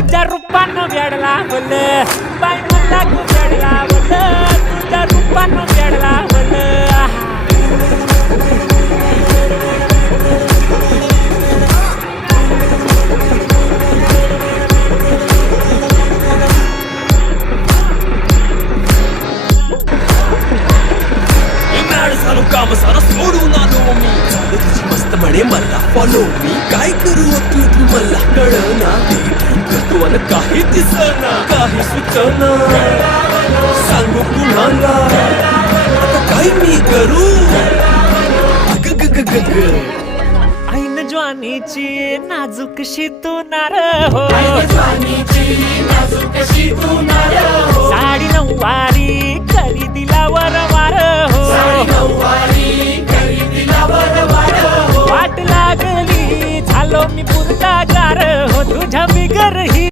तुझ्या रूपानं वेडला बोल बाई मला तू वेडला बोल तुझ्या रूपानं वेडला बोल काम सारा सोडून आलो मी तुझी मस्त म्हणे मला फॉलो मी काय करू तू मला कळना करतो आणि काही दिसना काही सुचना सांगू कुणाला आता काय मी करू ऐन ज्वानीची नाजूकशी तू नार हो साडी नऊवारी करी दिलावर वार हो वाट लागली झालो मी पुरता गार हो तुझ्या बिगर ही